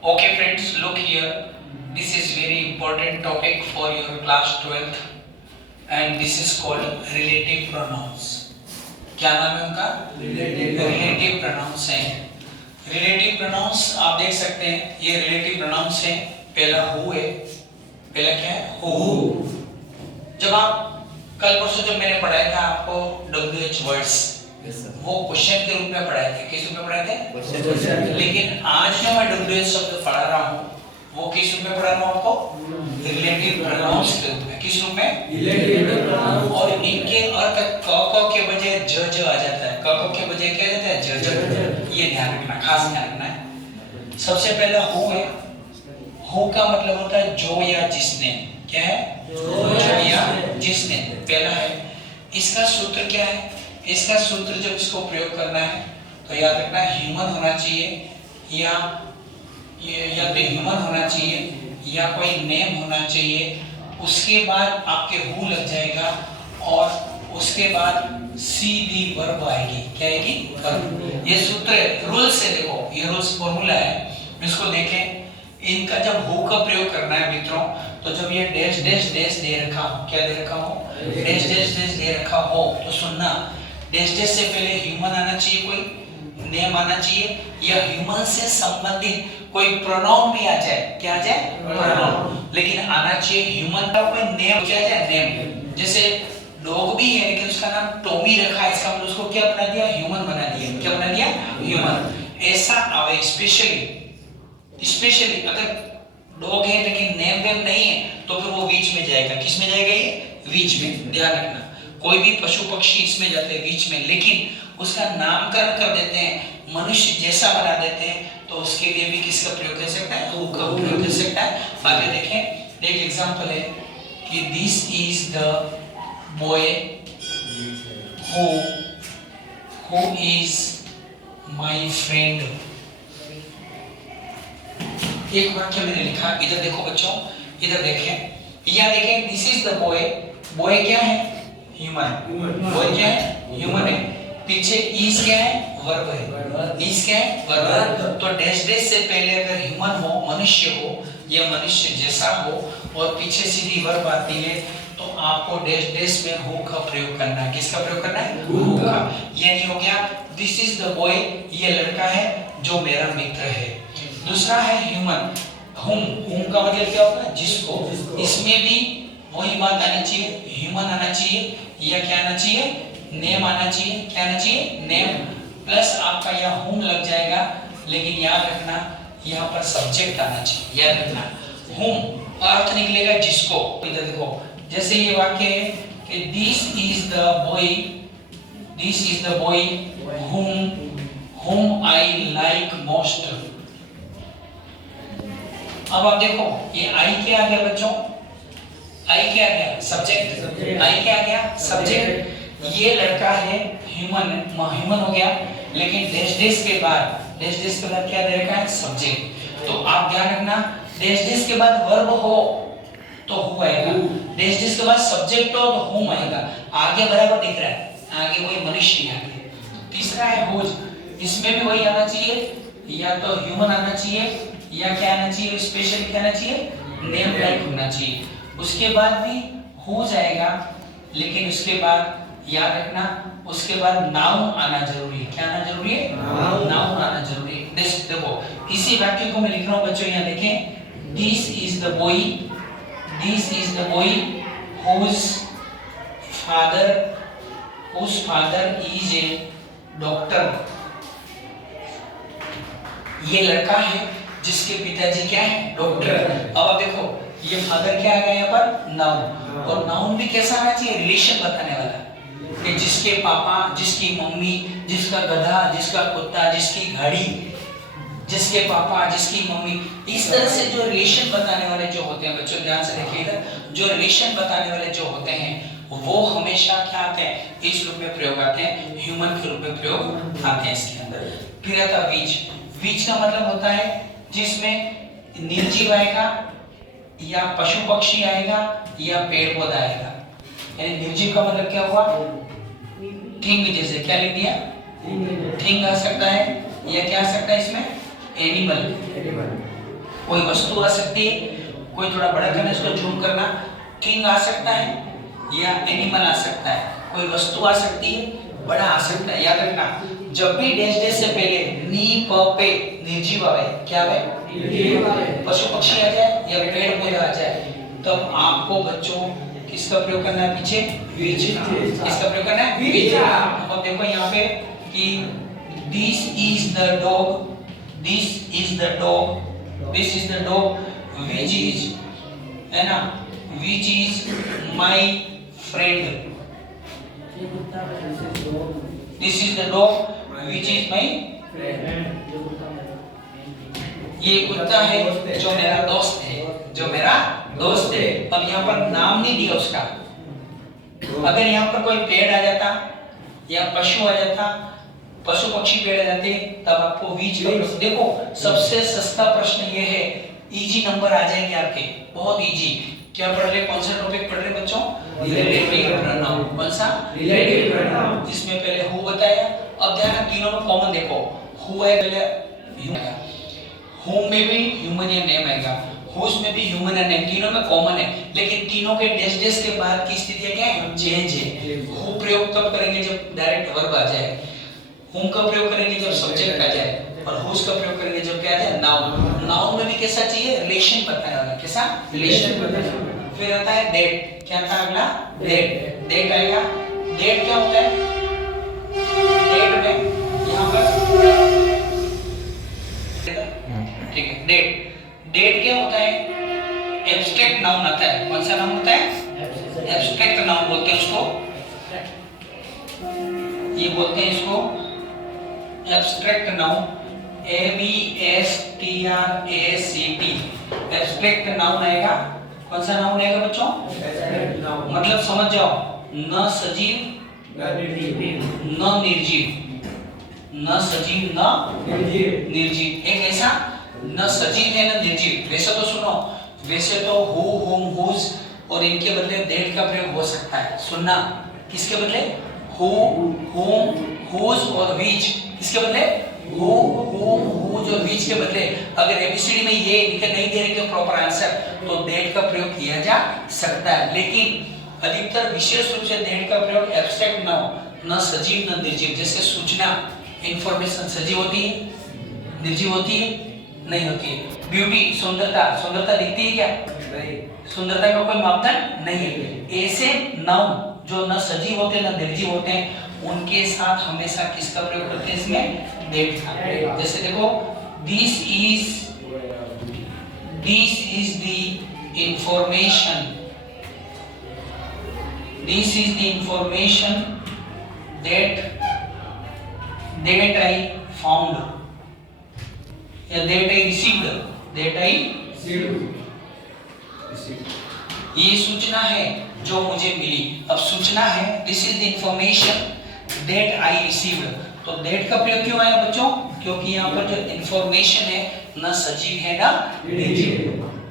Okay friends, look here. This is very important topic for your class 12th and this is called relative pronouns. क्या नाम है उनका? Relative pronouns है. Relative pronouns आप देख सकते हैं, ये रिलेटिव प्रोनाउंस है. पहला हु है, पहला क्या है? हु. जब आप कल परसों जब मैंने पढ़ाया था आपको WH वर्ड्स, वो क्वेश्चन के रूप में पढ़ाए थे. किस रूप में पढ़ाए थे? लेकिन आज जो मैं WH शब्द पढ़ा रहा हूँ वो किस रूप में पढ़ा रहा हूँ आपको? रिलेटिव प्रोनाउंस के रूप में. किस रूप में? Relative pronouns. और इनके अर्थ क के बजाय ज आ जाता है. क के बजाय क्या आ जाता है? ज. ये ध्यान रखना, खास ध्यान रखना है. सबसे पहला हु है. हु का मतलब होता है जो या जिसने. क्या है? जो या जिसने. पहला है. इसका सूत्र क्या है? इसका सूत्र जब इसको प्रयोग करना है तो याद रखना ह्यूमन होना चाहिए या तो ह्यूमन होना चाहिए या कोई नेम होना चाहिए. उसके बाद आपके हु लग जाएगा और उसके बाद सीधी वर्ब आएगी. क्या आएगी? वर्ब. ये सूत्र है, रूल्स है. देखो ये रूल्स फॉर्मूला है, इसको देखें. इनका जब हु का प्रयोग करना है मित्रों, तो जब ये डैश डैश डैश दे रखा हो, क्या दे रखा हो? डैश डैश डैश दे रखा हो तो सुनना, डैश डैश से पहले ह्यूमन आना चाहिए, कोई नेम आना चाहिए या ह्यूमन से संबंधित कोई प्रोनाउन भी आ जाए. क्या आ जाए? प्रोनाउन. लेकिन आना चाहिए ह्यूमन का कोई नेम. क्या आ जाए? नेम. जैसे डॉग भी है लेकिन उसका नाम टॉमी रखा है, इसका मतलब उसको क्या बना दिया? ह्यूमन बना दिया. क्या बना दिया? ह्यूमन. ऐसा आवे स्पेशली अगर डॉग है लेकिन नेम वेम नहीं है तो फिर वो बीच में जाएगा. किस में जाएगा? ये बीच में. ध्यान रखना, कोई भी पशु पक्षी इसमें जाते हैं बीच में, लेकिन उसका नामकरण कर देते हैं, मनुष्य जैसा बना देते हैं, तो उसके लिए भी किसका प्रयोग कर सकता है? हु का प्रयोग कर सकता है. आगे देखें, एक एग्जांपल है कि this is the boy who is my friend. एक वाक्य मैंने लिखा, इधर देखो बच्चों, इधर देखें, यहाँ देखें. This is the boy. Boy क्या है? ह्यूमन. बॉय क्या है? ह्यूमन है. पीछे इज क्या है? वर्ब है. इज क्या है? वर्ब. तो डैश डैश से पहले अगर ह्यूमन हो, मनुष्य हो या मनुष्य जैसा हो और पीछे सीधी वर्ब आती है तो आपको डैश डैश में हु का प्रयोग करना है. किसका प्रयोग करना है? हु का. ये नहीं हो गया दिस इज द बॉय, ये लड़का है जो मेरा मित्र है. दूसरा है ह्यूमन. हुम का मतलब क्या होगा? जिसको. इसमें भी वही बात आनी चाहिए, ह्यूमन आना चाहिए या क्या आना चाहिए? नेम आना चाहिए. क्या आना चाहिए? नेम प्लस आपका यहाँ हुम लग जाएगा, लेकिन याद रखना यहाँ पर सब्जेक्ट आना चाहिए. याद रखना हुम अर्थ निकलेगा जिसको. इधर देखो, जैसे ये वाक्य है कि this is the boy whom I like most. अब आप देखो ये आई क्या आ गया बच्चों? आई क्या आ गया? सब्जेक्ट. आई क्या आ गया? सब्जेक्ट. ये लड़का है, ह्यूमन हो गया, लेकिन डैश डैश के बाद क्या दे रखा है? सब्जेक्ट. तो आप ध्यान रखना, डैश डैश के बाद वर्ब हो तो हु आएगा, डैश डैश के बाद सब्जेक्ट हो तो हुम आएगा. आगे बराबर दिख रहा है, आगे वही मनुष्य है. तीसरा है हुज. इसमें भी वही आना चाहिए, या तो ह्यूमन आना चाहिए या क्या आना चाहिए? स्पेशली क्या आना चाहिए? नेम लाइक होना चाहिए. उसके बाद भी हो जाएगा, लेकिन उसके बाद याद रखना उसके बाद नाउन आना जरूरी है. क्या आना जरूरी है? नाउन आना जरूरी है. देखो इसी वाक्य को मैं लिख रहा हूँ बच्चों, यहाँ देखें. This is the boy whose father is a doctor. ये लड़का है जिसके पिताजी क्या है? डॉक्टर. अब देखो ये फादर क्या आ गया यहाँ पर? नाउन. और नाउन भी कैसा आना चाहिए? रिलेशन बताने वाला, कि जिसके पापा, जिसकी मम्मी, जिसका गधा, जिसका कुत्ता, जिसकी घड़ी, जिसके पापा, जिसकी मम्मी. इस तरह से जो रिलेशन बताने वाले जो होते हैं बच्चों, ध्यान से देखिएगा, जो रिलेशन बताने वाले जो होते हैं वो हमेशा क्या आते हैं? इस रूप में प्रयोग आते हैं, ह्यूमन के रूप में प्रयोग आते हैं इसके अंदर. फिर आता बीज. बीज का मतलब होता है जिसमें निर्जीव आएगा या पशु पक्षी आएगा या पेड़ पौधा आएगा. यानी निर्जीव का मतलब क्या हुआ? थिंग. जैसे क्या लिख दिया? थिंग आ सकता है या क्या आ सकता है इसमें? एनिमल. कोई वस्तु आ सकती है, कोई थोड़ा बड़ा करना इसको जूम करना, थिंग आ सकता है या एनिमल आ सकता है, कोई वस्तु आ सकती है, बड़ा आ सकता है। याद रखना जब भी डैश डैश से पहले नी प पे निर्जीव आवे, क्या आवे? पशु पक्षी आ जाए या पेड़ पौधा आ जाए, तब आपको बच्चों किसका प्रयोग करना है? पीछे विच। किसका प्रयोग करना है? विच। अब देखो यहाँ पे कि this is the dog, this is the dog, this is the dog which is, है ना, which is my friend, this is the dog which is my friend, ये कुत्ता है जो मेरा दोस्त है, जो मेरा दोस्त है। अब यहाँ पर नाम नहीं दिया उसका। अगर यहाँ पर कोई पेड़ आ जाता या पशु आ जाता, पशु पक्षी पेड़ आ जाते, तब आपको बीच का देखो सबसे सस्ता प्रश्न ये है, इजी नंबर आ जाएंगे आपके, बहुत इजी। क्या पढ़ रहे, कौन सा टॉपिक पढ़ रहे बच्चों? Relative pronoun. कौन सा? Relative pronoun. इसमें पहले हु बताया, अब ध्यान तीनों में कॉमन देखो, हु है पहले ह्यूमन, हुम में भी ह्यूमन या नेम आएगा, हुज में भी ह्यूमन या नेम, तीनों में कॉमन है। लेकिन तीनों के डैश डैश के बाद की स्थिति क्या है? चेंज है। हु प्रयोग तब करेंगे जब डायरेक्ट वर्ब आ जाए, हुम का प्रयोग करेंगे जब सब्जेक्ट आ जाए, और हुज का प्रयोग करेंगे जब क्या आ जाए? नाउन। नाउन में भी कैसा चाहिए? रिलेशन बताया होगा। कैसा? रिलेशन बताया। फिर आता है डेट। क्या आता है अगला? डेट। डेट आएगा। डेट क्या होता है? डेट में यहाँ पर ठीक है, डेट। डेट क्या होता है? एब्स्ट्रैक्ट नाउन आता है। कौन सा नाउन होता है? एब्स्ट्रैक्ट नाउन बोलते हैं उसको, ये बोलते हैं इसको abstract noun, ABSTRACT, abstract noun आएगा। कौन सा नाउन आएगा बच्चों? मतलब समझ जाओ, न सजीव न निर्जीव, न सजीव न निर्जीव, एक ऐसा न सजीव है न निर्जीव। वैसे तो सुनो, वैसे तो हु, हुम, हुज और इनके बदले डेट का प्रयोग हो सकता है। सुनना, किसके बदले? हु, हुम, हुज और विच, इसके बदले हु, हुम, हुज और विच के बदले अगर एबीसीडी में ये लिखे नहीं दे रहे के प्रॉपर आंसर, तो डेट का प्रयोग किया जा सकता है। लेकिन अधिकतर विशेष रूप से डेट का प्रयोग एब्स्ट्रैक्ट नाउन, न सजीव न निर्जीव, जैसे सूचना, इंफॉर्मेशन सजीव होती है, निर्जीव होती है, नहीं होती है। ब्यूटी, सुंदरता, सुंदरता दिखती है क्या? नहीं। सुंदरता का कोई मापदंड नहीं है। ऐसे नाउन जो न सजीव होते न निर्जीव होते हैं, उनके साथ हमेशा किसका प्रयोग करते हैं? इसमें डेट का। जैसे देखो, this is the information, this is the information that I found या that I received, that I ये सूचना है जो मुझे मिली। अब सूचना है, this is the information that I received, तो दैट का प्रयोग क्यों आया बच्चों? क्योंकि यहाँ पर जो इंफॉर्मेशन है न सजीव है ना निर्जीव,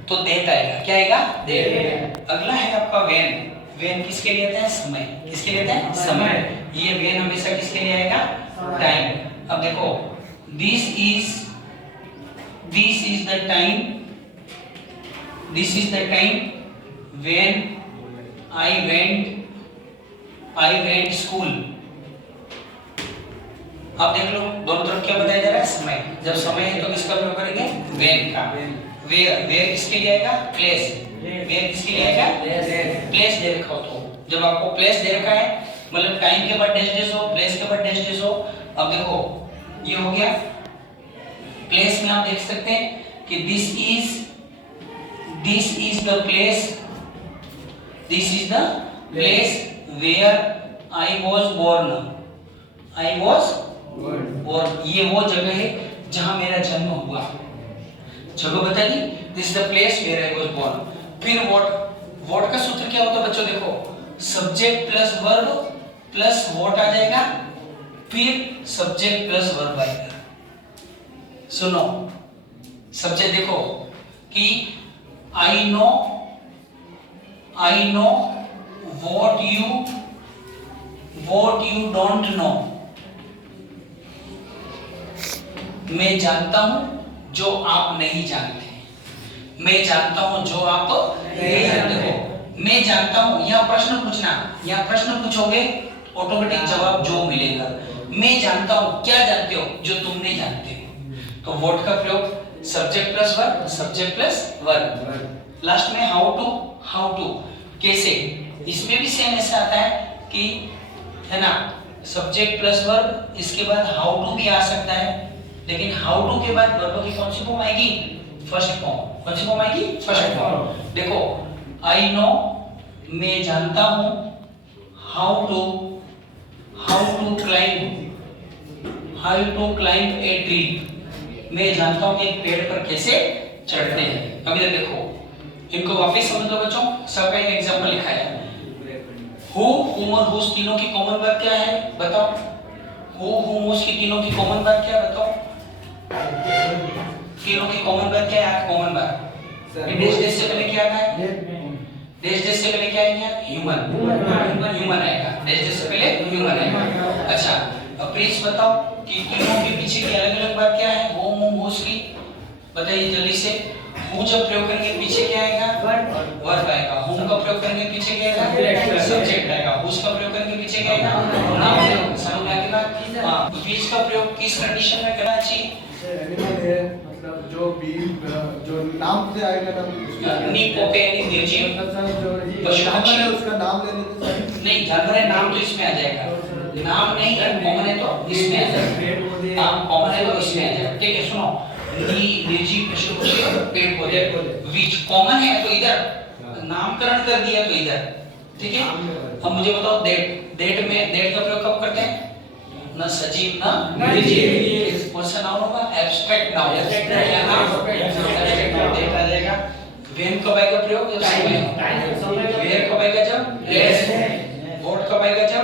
तो दैट आएगा। क्या आएगा? दैट। अगला है आपका व्हेन। व्हेन किसके लिए आता है? समय। किसके लिए आता है? समय। ये व्हेन हमेशा किसके लिए आएगा? टाइम। अब देखो, this is the time, this is the time when I went school। अब देख लो, दोनों तरफ क्या बताया जा रहा है? समय। जब समय है तो किसका प्रयोग करेंगे? when का। where किसके लिए आएगा? place। where किसके लिए आएगा? place दे रखा हो तो, जब आपको place दे रखा है, मतलब टाइम के बाद डैश डैश हो, place के बाद डैश डैश हो। अब देखो, ये हो गया। place में आप देख सकते हैं कि this is the place, this is the place where I was born, I was born, ये वो जगह है जहां मेरा जन्म हुआ। जगह बता दी, this is the place where I was born। फिर what का सूत्र क्या होता है बच्चों? देखो, subject plus verb plus what आ जाएगा, फिर सब्जेक्ट प्लस वर्ब आएगा। सुनो, सब्जेक्ट देखो कि I know what you don't know, मैं जानता हूं जो आप नहीं जानते। मैं जानता हूँ जो आप नहीं जानते हो। मैं जानता हूँ, यहाँ प्रश्न पूछना, यहाँ प्रश्न पूछोगे ऑटोमेटिक जवाब जो मिलेगा। मैं जानता हूँ, क्या जानते हो जो तुम नहीं जानते हो। तो व्हाट का प्रयोग subject plus verb, subject plus verb. Last में हाउ टू कैसे, इसमें भी सेम ऐसा आता है कि है ना, सब्जेक्ट प्लस वर्ब, इसके बाद हाउ टू भी आ सकता है, लेकिन हाउ टू के बाद वर्ब की कौन सी फॉर्म आएगी? First form. कौन सी फॉर्म आएगी? First form. देखो आई नो, मैं जानता हूं, how to climb a tree, मैं जानता हूं कि एक पेड़ पर कैसे चढ़ते हैं। अभी तक देखो, इनको वापस समझ लो बच्चों, सबका एक एग्जांपल लिखा है। हु, हुम और हुज तीनों की कॉमन वर्ब क्या है बताओ? हु, हुम, हुज की तीनों की कॉमन वर्ब क्या है बताओ? तीनों की कॉमन वर्ब क्या है? कॉमन वर्ब डेश डेश से पहले क्या आता है? डेश डेश से पहले क्या आएगा? ह्यूमन आएगा। डेश डेश से पहले ह्यूमन आएगा। अच्छा, अब प्लीज बताओ कि तीनों के पीछे की अलग-अलग वर्ब क्या है? हुम, हुम, हुज की बताइए जल्दी से। हु जब प्रयोग करेंगे पीछे क्या आएगा? वर्ब आएगा। हुम का प्रयोग करेंगे पीछे क्या आएगा? सब्जेक्ट आएगा। हुज का प्रयोग करेंगे पीछे क्या आएगा? नाउन आएगा। समझ में आ गई बात? हां, व्हिच का प्रयोग किस कंडीशन में करना चाहिए? एनिमल है, मतलब जो भी जो नाम से आएगा ना, नी पोके यानी निर्जीव पशु है उसका नाम ले लेते हैं। नहीं, जानवर है, नाम तो इसमें आ जाएगा। नाम नहीं है, कॉमन है तो इसमें आ जाएगा। हां, कॉमन है तो इसमें आ जाएगा। ठीक है, सुनो, नी निर्जीव पशु पक्षी पेड़ पौधे, व्हिच कॉमन है तो इधर नामकरण कर दिया तो इधर। ठीक है, अब मुझे बताओ डेट में डेट का प्रयोग कब करते हैं? न सजीव न निर्जीव। कौन सा नाउन होगा? Abstract noun. क्या नाम? Abstract noun. डेट आ जाएगा। व्हेन कब आएगा प्रयोग? जब समय हो। वेयर कब आएगा? जब प्लेस। व्हाट कब आएगा? जब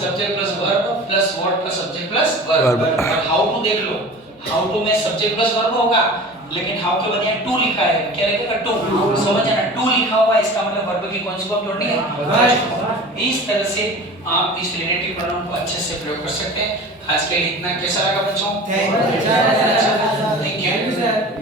subject plus verb plus what का सब्जेक्ट प्लस वर्ब। और हाउ टू देख लो, हाउ टू में सब्जेक्ट प्लस वर्ब होगा, लेकिन हाउ के बाद यहाँ टू लिखा है, क्या लिखेगा? टू। समझ आना, टू लिखा हुआ है, इसका मतलब वर्ब की कौन सी फॉर्म जोड़नी है? इस तरह से आप इस रिलेटिव प्रोनाउन को अच्छे से प्रयोग कर सकते हैं। आज के लिए इतना। कैसा लगा बच्चों? Thank you.